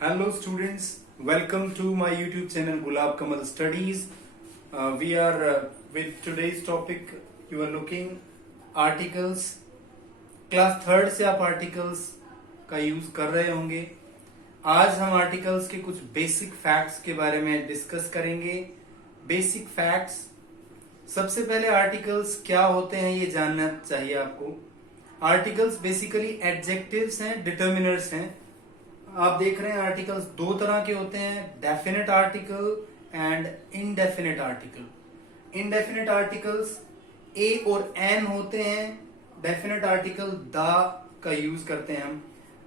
Hello students, welcome to my YouTube channel Gulab Kamal Studies. We are with today's topic. You are looking articles. Class third से आप articles का use कर रहे होंगे. आज हम आर्टिकल्स के कुछ बेसिक फैक्ट्स के बारे में डिस्कस करेंगे. बेसिक फैक्ट्स, सबसे पहले आर्टिकल्स क्या होते हैं ये जानना चाहिए आपको. आर्टिकल्स बेसिकली एडजेक्टिव्स हैं, डिटर्मिनर्स हैं. आप देख रहे हैं आर्टिकल्स दो तरह के होते हैं, definite article and indefinite article. Indefinite articles A और एन होते हैं, डेफिनेट आर्टिकल द का यूज करते हैं हम.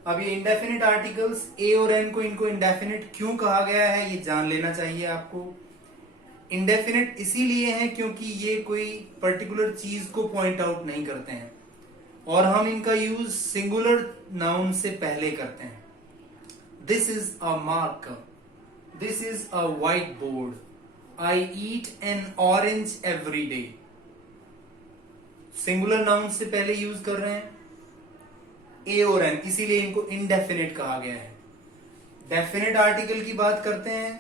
अब ये इनडेफिनेट आर्टिकल्स ए और एन को इनको इनडेफिनेट क्यों कहा गया है ये जान लेना चाहिए आपको. इनडेफिनेट इसीलिए है क्योंकि ये कोई पर्टिकुलर चीज को पॉइंट आउट नहीं करते हैं और हम इनका यूज सिंगुलर नाउन से पहले करते हैं. This is a marker. This is a whiteboard. I eat an orange every day. Singular noun से पहले यूज कर रहे हैं ए और एन, इसीलिए इनको इनडेफिनेट कहा गया है. डेफिनेट आर्टिकल की बात करते हैं.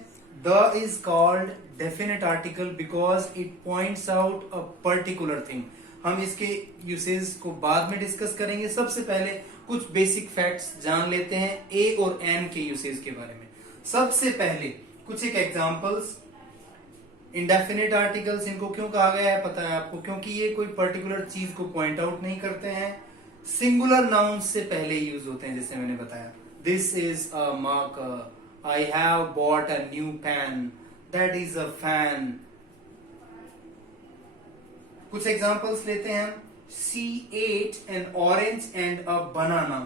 The is called definite article because it points out a particular thing. हम इसके यूसेज को बाद में डिस्कस करेंगे. सबसे पहले कुछ बेसिक फैक्ट्स जान लेते हैं ए और एन के यूसेज के बारे में. सबसे पहले कुछ एक एग्जांपल्स. इंडेफिनिट आर्टिकल्स इनको क्यों कहा गया है पता है आपको, क्योंकि ये कोई पर्टिकुलर चीज को पॉइंट आउट नहीं करते हैं, सिंगुलर नाउन से पहले यूज होते हैं. जैसे मैंने बताया, this is a marker, I have bought a new pen, that is a fan. कुछ एग्जांपल्स लेते हैं. She ate an orange and a banana.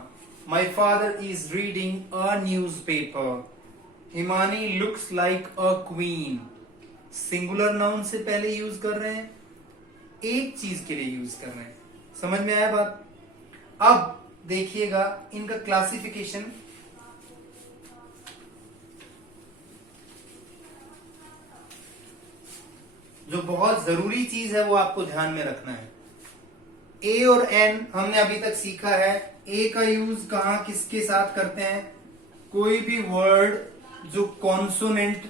My father is reading a newspaper. Himani looks like a queen. Singular noun से पहले use कर रहे हैं, एक चीज के लिए यूज कर रहे हैं. समझ में आया बात. अब देखिएगा इनका क्लासिफिकेशन. जो बहुत जरूरी चीज है वो आपको ध्यान में रखना है. ए और एन हमने अभी तक सीखा है. ए का यूज कहां किसके साथ करते हैं, कोई भी वर्ड जो कॉन्सोनेंट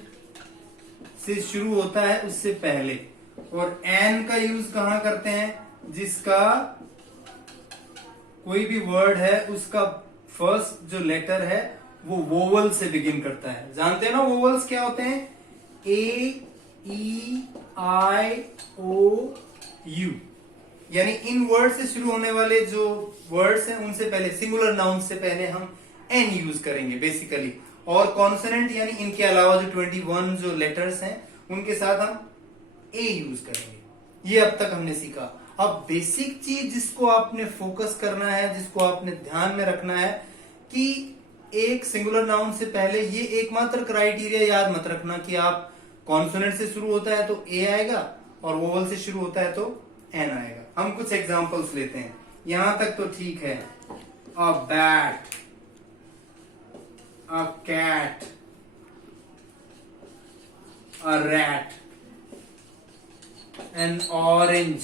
से शुरू होता है उससे पहले. और एन का यूज कहां करते हैं, जिसका कोई भी वर्ड है उसका फर्स्ट जो लेटर है वो वोवल से बिगिन करता है. जानते हैं ना वोवल्स क्या होते हैं, ए ई आई ओ यू. यानी इन वर्ड से शुरू होने वाले जो वर्ड्स हैं उनसे पहले, सिंगुलर नाउन से पहले हम एन यूज करेंगे बेसिकली. और कॉन्सोनेंट यानी इनके अलावा जो 21 जो लेटर्स हैं उनके साथ हम ए यूज करेंगे. ये अब तक हमने सीखा. अब बेसिक चीज जिसको आपने फोकस करना है, जिसको आपने ध्यान में रखना है कि एक सिंगुलर नाउन से पहले, ये एकमात्र क्राइटेरिया याद मत रखना कि आप कॉन्सोनेंट से शुरू होता है तो ए आएगा और वोवल से शुरू होता है तो एन आएगा. हम कुछ एग्जांपल्स लेते हैं. यहां तक तो ठीक है. A bat, a cat, a rat, an orange,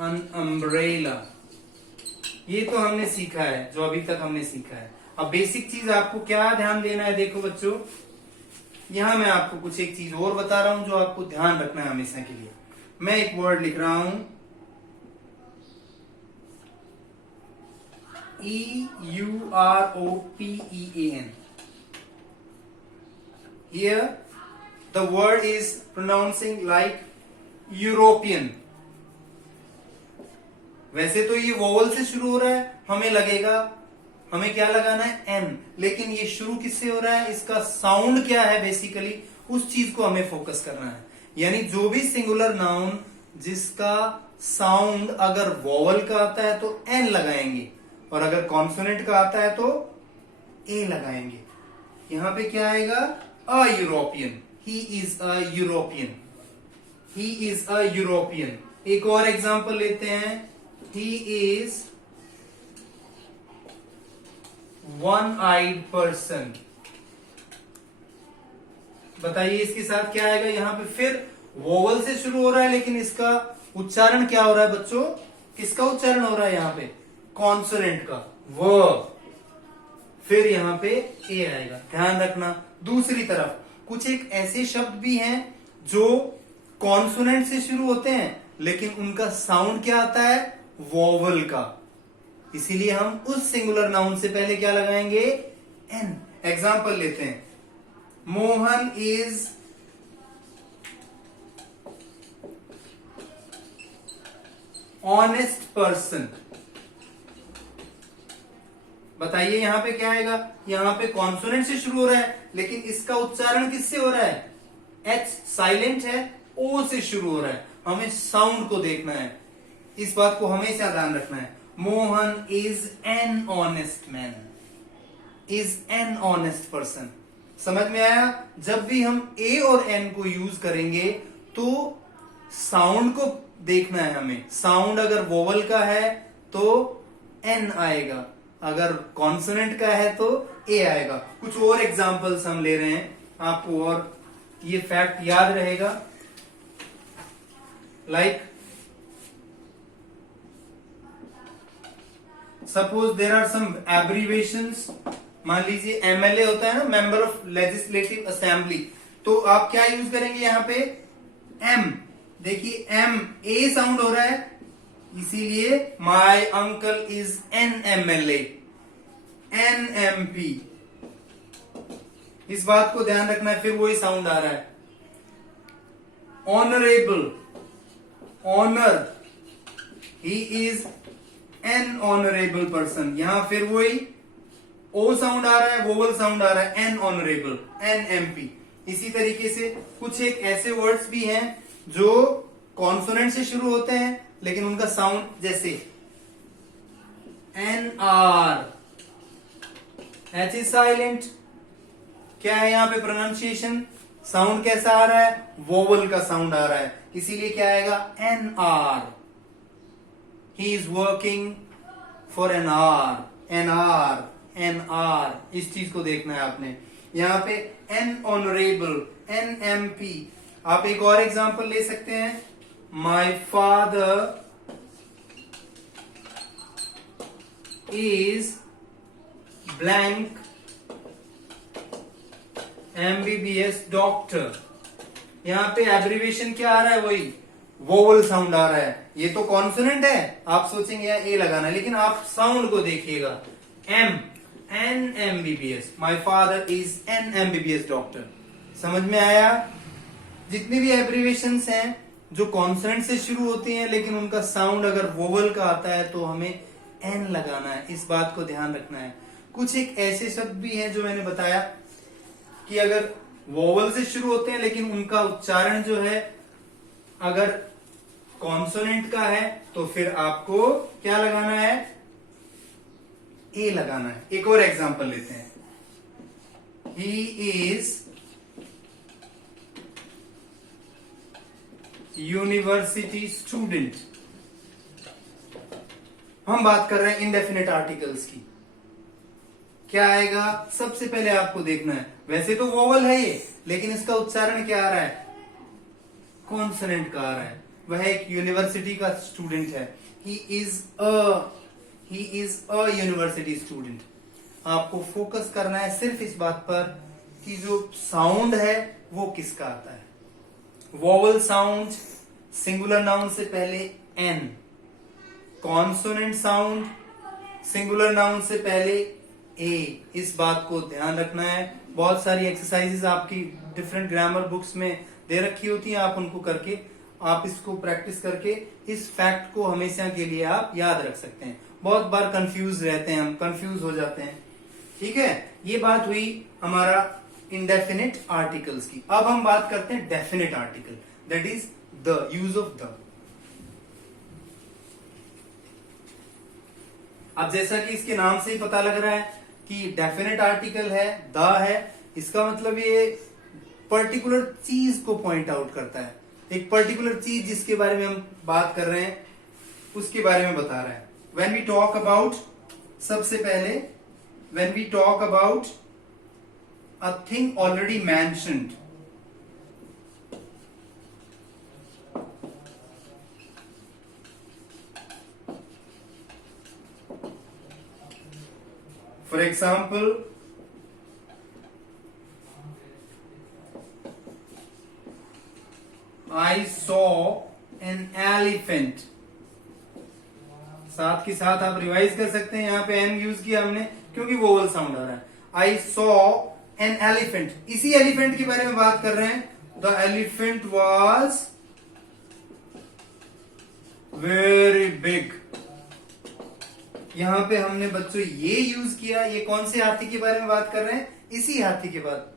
an umbrella. ये तो हमने सीखा है, जो अभी तक हमने सीखा है. अब बेसिक चीज आपको क्या ध्यान देना है, देखो बच्चों, यहां मैं आपको कुछ एक चीज और बता रहा हूं जो आपको ध्यान रखना है हमेशा के लिए. मैं एक वर्ड लिख रहा हूं, EUROPEAN. Here the word is pronouncing like European. वैसे तो ये वोवल से शुरू हो रहा है, हमें लगेगा, हमें क्या लगाना है, एन. लेकिन ये शुरू किससे हो रहा है, इसका साउंड क्या है, बेसिकली उस चीज को हमें फोकस करना है. यानी जो भी सिंगुलर नाउन जिसका साउंड अगर वोवल का आता है तो एन लगाएंगे और अगर कॉन्सोनेंट का आता है तो ए लगाएंगे. यहां पे क्या आएगा, a European. He is a European. He is a European. एक और एग्जांपल लेते हैं. He is one-eyed person. बताइए इसके साथ क्या आएगा. यहां पे फिर वोवल से शुरू हो रहा है लेकिन इसका उच्चारण क्या हो रहा है बच्चों, किसका उच्चारण हो रहा है यहां पे, कॉन्सोनेंट का. व फिर यहाँ पे ए आएगा, ध्यान रखना। दूसरी तरफ कुछ एक ऐसे शब्द भी हैं जो कॉन्सोनेंट से शुरू होते हैं लेकिन उनका साउंड क्या आता है, वोवल का। इसीलिए हम उस सिंगुलर नाउन से पहले क्या लगाएंगे, एन। एग्जाम्पल लेते हैं, मोहन इज ऑनेस्ट पर्सन। बताइए यहां पे क्या आएगा, यहां पे कॉन्सोनेंट से शुरू हो रहा है लेकिन इसका उच्चारण किससे हो रहा है, एच साइलेंट है, ओ से शुरू हो रहा है। हमें साउंड को देखना है, इस बात को हमेशा ध्यान रखना है। Mohan is an honest man, is an honest person. समझ में आया। जब भी हम ए और एन को यूज करेंगे तो साउंड को देखना है हमें। साउंड अगर वोवल का है तो एन आएगा, अगर कॉन्सोनेंट का है तो ए आएगा। कुछ और एग्जांपल्स हम ले रहे हैं आपको, और ये फैक्ट याद रहेगा। Like suppose there are some abbreviations. मान लीजिए एमएलए होता है ना, मेंबर ऑफ लेजिस्लेटिव असेंबली, तो आप क्या यूज करेंगे यहां पे, एम। देखिए एम, ए साउंड हो रहा है, इसीलिए my uncle is an MLA, an MP. इस बात को ध्यान रखना है, फिर वही साउंड आ रहा है। Honourable, honour, he is an honourable person, यहां फिर वही ओ साउंड आ रहा है, वोवल साउंड आ रहा है, एन ऑनरेबल, एन एमपी। इसी तरीके से कुछ एक ऐसे वर्ड्स भी हैं जो कॉन्सोनेंट से शुरू होते हैं लेकिन उनका साउंड, जैसे an R, H is silent. क्या है यहां पे प्रोनाउंसिएशन, साउंड कैसा आ रहा है, वोवल का साउंड आ रहा है, इसीलिए क्या आएगा, an R. He is working for an R, an R, an R, इस चीज को देखना है आपने। यहां पे an honourable, an M P. आप एक और एग्जांपल ले सकते हैं, my father is blank MBBS doctor. यहां पे एब्रीविएशन क्या आ रहा है, वही वोवल साउंड आ रहा है। ये तो कॉन्सोनेंट है, आप सोचेंगे यार ए लगाना, लेकिन आप साउंड को देखिएगा, M, an MBBS, my father is an MBBS doctor. समझ में आया। जितनी भी एब्रीविएशंस हैं जो कॉन्सोनेंट से शुरू होती हैं लेकिन उनका साउंड अगर वोवल का आता है तो हमें एन लगाना है, इस बात को ध्यान रखना है। कुछ एक ऐसे शब्द भी हैं जो मैंने बताया कि अगर वोवल से शुरू होते हैं लेकिन उनका उच्चारण जो है अगर कॉन्सोनेंट का है तो फिर आपको क्या लगाना है, ए लगाना है। एक और एग्जांपल लेते हैं, ही इज यूनिवर्सिटी स्टूडेंट। हम बात कर रहे हैं इंडेफिनिट आर्टिकल्स की। क्या आएगा, सबसे पहले आपको देखना है, वैसे तो वोवल है ये लेकिन इसका उच्चारण क्या आ रहा है, कॉन्सोनेंट का आ रहा है। वह एक यूनिवर्सिटी का स्टूडेंट है, he is a university student. आपको फोकस करना है सिर्फ इस बात पर कि जो साउंड है वो किसका आता है। वोवल साउंड सिंगुलर नाउन से पहले an, consonant sound singular noun से पहले ए, इस बात को ध्यान रखना है। बहुत सारी एक्सरसाइजेस आपकी डिफरेंट ग्रामर बुक्स में दे रखी होती हैं, आप उनको करके, आप इसको प्रैक्टिस करके इस फैक्ट को हमेशा के लिए आप याद रख सकते हैं। बहुत बार कंफ्यूज रहते हैं, हम कंफ्यूज हो जाते हैं। ठीक है, ये बात हुई हमारा इंडेफिनिट आर्टिकल्स की। अब हम बात करते हैं definite article, that is the, use of the. अब जैसा कि इसके नाम से ही पता लग रहा है कि डेफिनेट आर्टिकल है, द है, इसका मतलब ये पर्टिकुलर चीज को पॉइंट आउट करता है। एक पर्टिकुलर चीज जिसके बारे में हम बात कर रहे हैं उसके बारे में बता रहा है। व्हेन वी टॉक अबाउट, सबसे पहले when we talk about a thing already mentioned, for example, I saw an elephant. साथ के साथ आप रिवाइज कर सकते हैं, यहां पे एन यूज किया हमने क्योंकि वोवल साउंड आ रहा है। आई सॉ एन एलिफेंट, इसी एलिफेंट के बारे में बात कर रहे हैं। The elephant was very big. यहां पे हमने बच्चों ये यूज किया, ये कौन से हाथी के बारे में बात कर रहे हैं? इसी हाथी की बात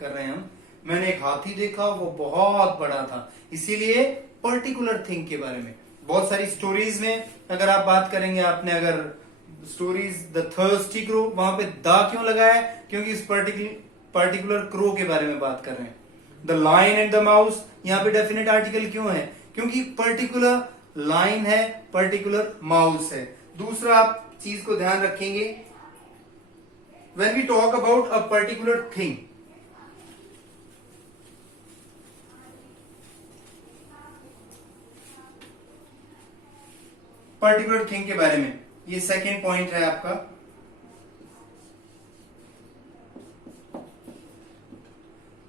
कर रहे हैं हम। मैंने एक हाथी देखा, वो बहुत बड़ा था, इसीलिए पर्टिकुलर थिंग के बारे में। बहुत सारी स्टोरीज में अगर आप बात करेंगे, आपने अगर स्टोरीज द थर्स्टी क्रो, वहां पे द क्यों लगाया? क्योंकि इस पर्टिकुलर क्रो के बारे में बात कर रहे हैं। The lion and the mouse, यहाँ पे डेफिनेट आर्टिकल क्यों है? क्योंकि पर्टिकुलर लाइन है, पर्टिकुलर माउस है। दूसरा आप चीज को ध्यान रखेंगे, when we talk about a particular thing, particular thing के बारे में, ये सेकेंड पॉइंट है आपका।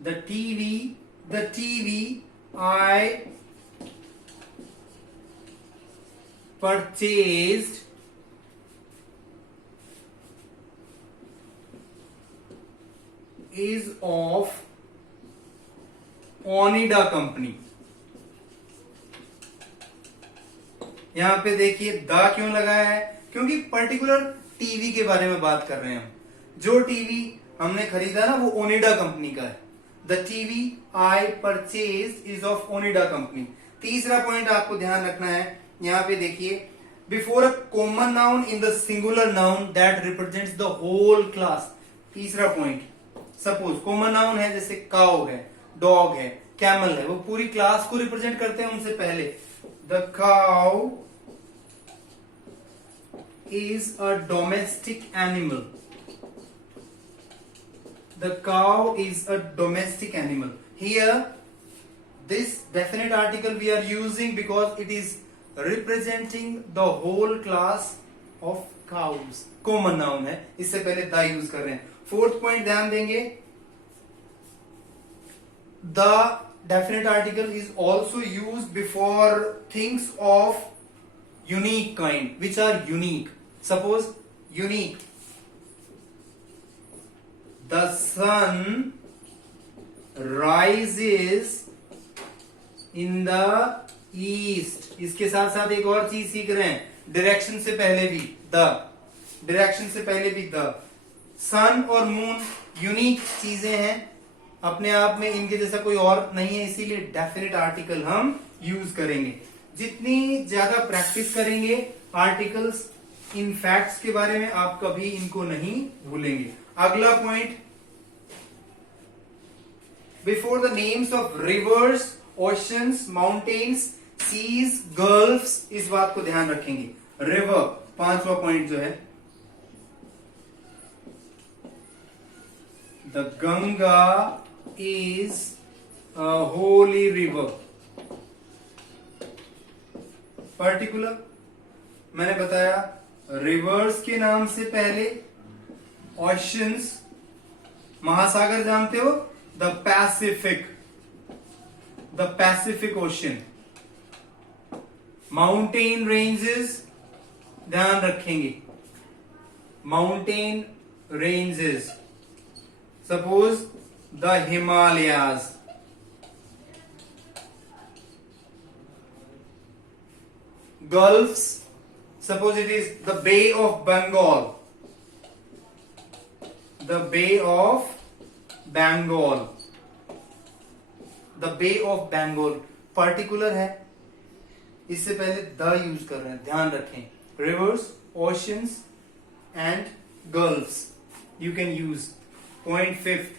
The TV I purchased is of Onida company. यहां पे देखिए द क्यों लगाया है? क्योंकि पर्टिकुलर टीवी के बारे में बात कर रहे हैं हम। जो टीवी हमने खरीदा ना, वो ओनिडा कंपनी का है। The TV I purchase is of Onida company. तीसरा पॉइंट आपको ध्यान रखना है, यहां पे देखिए, before a common noun in the singular noun that represents the whole class. तीसरा पॉइंट, सपोज कॉमन नाउन है, जैसे काउ है, डॉग है, कैमल है, वो पूरी क्लास को रिप्रेजेंट करते हैं। उनसे पहले the cow is a domestic animal. The cow is a domestic animal. Here, this definite article we are using because it is representing the whole class of cows. Common noun है, इससे पहले the use कर रहे हैं। Fourth point ध्यान देंगे, the definite article is also used before things of unique kind, which are unique. Suppose unique, the sun rises in the east. इसके साथ साथ एक और चीज सीख रहे हैं, डायरेक्शन से पहले भी द, डायरेक्शन से पहले भी द। सन और मून यूनिक चीजें हैं, अपने आप में इनके जैसा कोई और नहीं है, इसीलिए डेफिनेट आर्टिकल हम यूज करेंगे। जितनी ज्यादा प्रैक्टिस करेंगे आर्टिकल्स, इन फैक्ट्स के बारे में, आप कभी इनको नहीं भूलेंगे। अगला point, before the names of rivers, oceans, mountains, seas, gulfs, इस बात को ध्यान रखेंगे। रिवर, पांचवा पॉइंट जो है, the Ganga is a Holi river. Particular मैंने बताया, रिवर्स के नाम से पहले ओशंस, महासागर जानते हो, the Pacific ocean. Mountain ranges, ध्यान रखेंगे, mountain ranges, suppose the Himalayas. Gulfs, suppose it is the Bay of Bengal. The Bay of Bengal. The Bay of Bengal particular है, इससे पहले द यूज कर रहे हैं, ध्यान रखें। Reverse, oceans and gulfs you can use. Point fifth,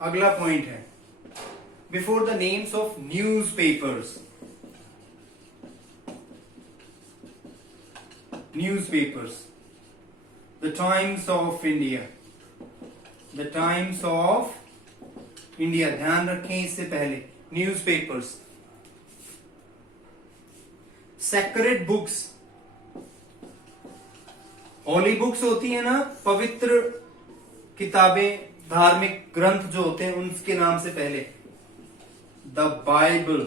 अगला point है, before the names of newspapers. Newspapers, the times of India, the times of India, ध्यान रखें इससे पहले, newspapers. Sacred books, holy books होती है ना, पवित्र किताबें, धार्मिक ग्रंथ जो होते हैं उनके नाम से पहले द बाइबल,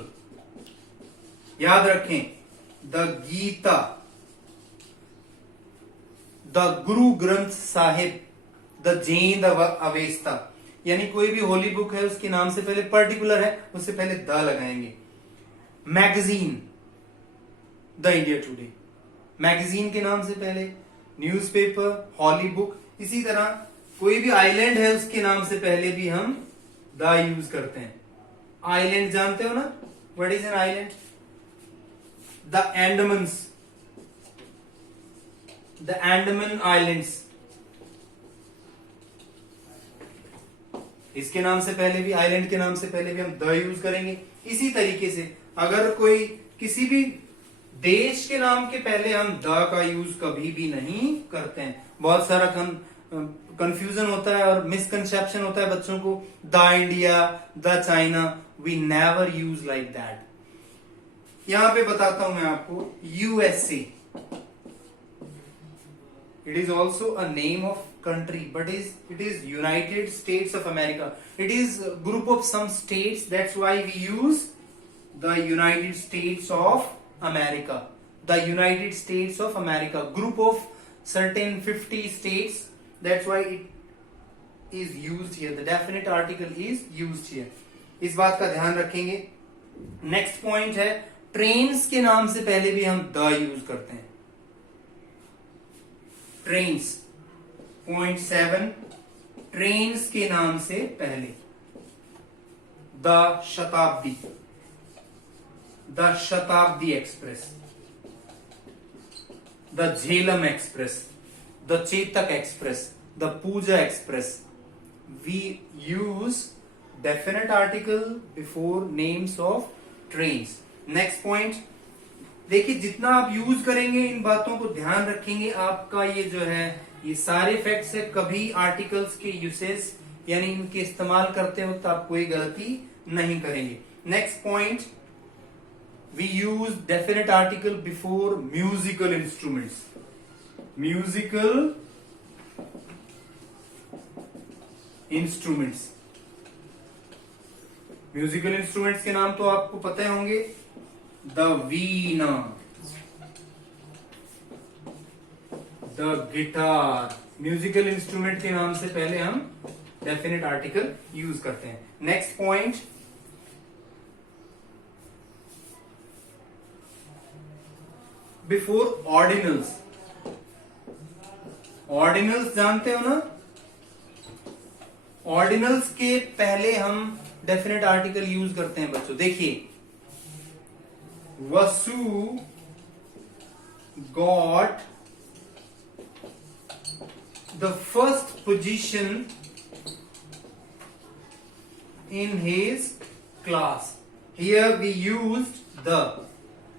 याद रखें, the Gita, the Guru Granth Sahib, the Jain Avesta. यानी कोई भी होली बुक है उसके नाम से पहले पर्टिकुलर है, उससे पहले द लगाएंगे। Magazine, the India today, magazine के नाम से पहले न्यूज़पेपर, हॉली बुक। इसी तरह कोई भी आइलैंड है उसके नाम से पहले भी हम द यूज करते हैं। आइलैंड जानते हो ना, what is an island? The Andamans, the Andaman islands, इसके नाम से पहले भी, आइलैंड के नाम से पहले भी हम द यूज करेंगे। इसी तरीके से अगर कोई किसी भी देश के नाम के पहले हम द का यूज कभी भी नहीं करते हैं। बहुत सारा कंफ्यूजन होता है और मिसकंसेप्शन होता है बच्चों को, the India, the China, we never use like that. यहां पे बताता हूं मैं आपको, USA, it is also a name of country, but it is United States of America. It is a group of some states, that's why we use the United States of America. The United States of America, group of certain 50 states, that's why it is used here. The definite article is used here. इस बात का ध्यान रखेंगे। Next point है, trains के नाम से पहले भी हम द यूज करते हैं। ट्रेन्स, पॉइंट 7, ट्रेन्स के नाम से पहले the Shatabdi, the Shatabdi express, the Jhelum express, the Chetak express, the Pooja express. We use definite article before names of trains. Next point देखिए, जितना आप यूज करेंगे, इन बातों को ध्यान रखेंगे, आपका ये जो है, ये सारे फैक्ट्स है, कभी आर्टिकल्स के यूसेज यानी इनके इस्तेमाल करते वक्त आप कोई गलती नहीं करेंगे। Next point, we use definite article before musical instruments. Musical instruments, musical instruments के नाम तो आपको पता होंगे, the veena, the guitar. Musical instrument के नाम से पहले हम डेफिनेट आर्टिकल यूज करते हैं। Next point, before ordinals. Ordinals जानते हो ना, ऑर्डिनल्स के पहले हम डेफिनेट आर्टिकल यूज करते हैं बच्चों। देखिए, वसु got the first position in his class. Here we used the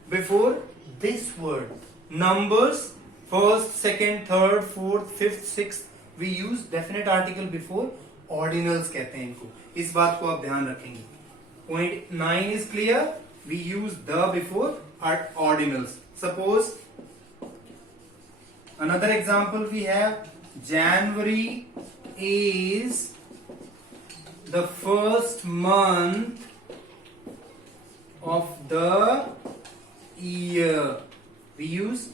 before this word. Numbers, first, second, third, fourth, fifth, sixth, we use definite article before ordinals कहते हैं इनको। इस बात को आप ध्यान रखेंगे। Point 9 is clear. We use the before ordinals. Suppose another example we have, January is the first month of the year. We use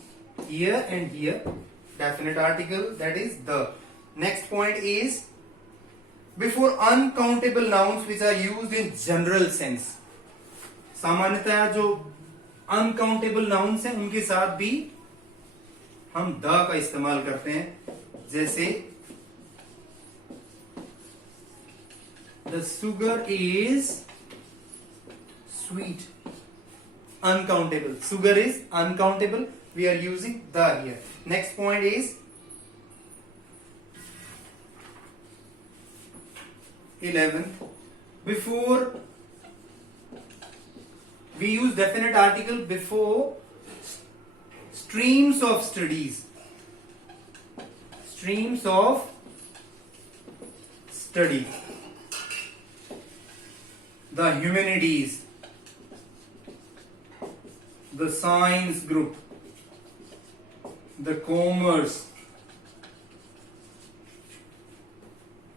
here and here definite article, that is the. Next point is before uncountable nouns which are used in general sense. सामान्यतः जो uncountable nouns हैं उनके साथ भी हम the का इस्तेमाल करते हैं। जैसे the sugar is sweet, uncountable, sugar is uncountable, we are using the here. Next point is 11, before we use definite article before streams of studies, streams of study, the humanities, the science group, the commerce.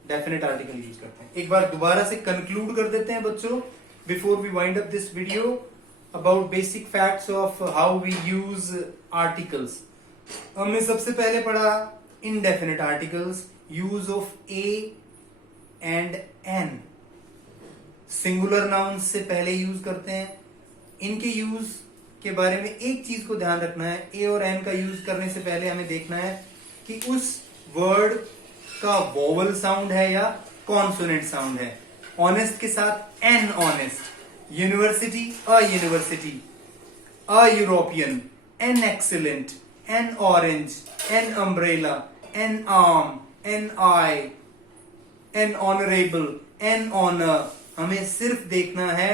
Definite article use करते हैं. एक बार दोबारा से conclude कर देते हैं बच्चों, before we wind up this video, about basic facts of how we use articles. हमने सबसे पहले पढ़ा indefinite articles, use of a and an. Singular nouns से पहले यूज करते हैं. इनके यूज के बारे में एक चीज को ध्यान रखना है, ए और एन का यूज करने से पहले हमें देखना है कि उस वर्ड का वोवल साउंड है या कॉन्सोनेंट साउंड है. ऑनेस्ट के साथ an honest, university a university, a European, an excellent, an orange, an umbrella, an arm, an eye, an honourable, an honour. हमें सिर्फ देखना है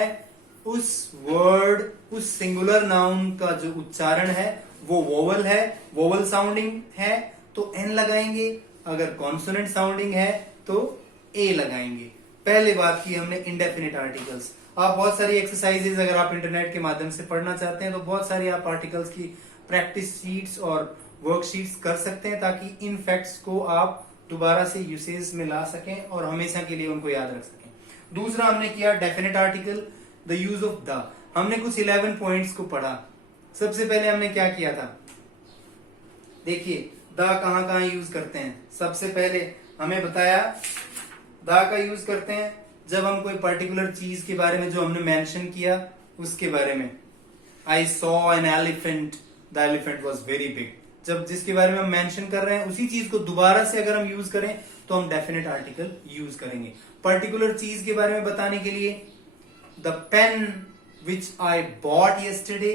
उस वर्ड, उस सिंगुलर नाउन का जो उच्चारण है वो वोवल है, वोवल साउंडिंग है तो एन लगाएंगे, अगर कॉन्सोनेंट साउंडिंग है तो ए लगाएंगे. पहले बात की हमने इंडेफिनिट आर्टिकल्स. आप बहुत सारी एक्सरसाइजेज अगर आप इंटरनेट के माध्यम से पढ़ना चाहते हैं तो बहुत सारी आप आर्टिकल्स की प्रैक्टिस शीट्स और वर्कशीट्स कर सकते हैं ताकि इन फैक्ट्स को आप दोबारा से यूसेज में ला सकें और हमेशा के लिए उनको याद रख सकें. दूसरा हमने किया definite article, the use of the. हमने कुछ 11 पॉइंट्स को पढ़ा. सबसे पहले हमने क्या किया था, देखिए द कहां कहां यूज करते हैं. सबसे पहले हमें बताया द का यूज करते हैं जब हम कोई पर्टिकुलर चीज के बारे में जो हमने मेंशन किया उसके बारे में. आई saw an elephant, the elephant was very big. जब जिसके बारे में हम मेंशन कर रहे हैं उसी चीज को दोबारा से अगर हम यूज करें तो हम डेफिनेट आर्टिकल यूज करेंगे. पर्टिकुलर चीज के बारे में बताने के लिए the pen which I bought yesterday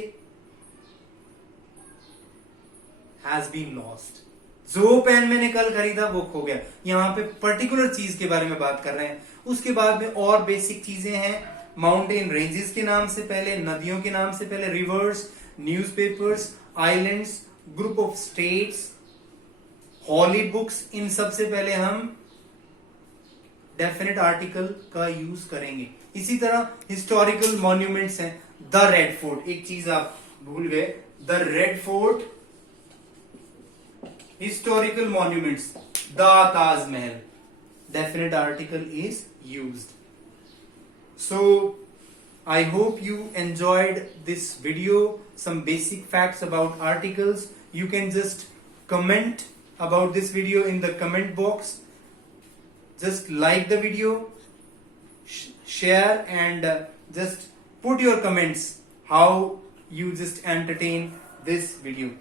has been lost. जो पेन मैंने कल खरीदा वो खो गया. यहां पे पर्टिकुलर चीज के बारे में बात कर रहे हैं. उसके बाद में और बेसिक चीजें हैं. माउंटेन रेंजेस के नाम से पहले, नदियों के नाम से पहले rivers, newspapers, islands, group of states, holy books, इन सब से पहले हम डेफिनेट आर्टिकल का यूज करेंगे. इसी तरह हिस्टोरिकल मॉन्यूमेंट्स हैं. द रेड फोर्ट, एक चीज आप भूल गए, the red fort, historical monuments, the Taj Mahal, definite article is used. So I hope you enjoyed this video, some basic facts about articles. You can just comment about this video in the comment box. Just like the video, share and just put your comments how you just entertain this video.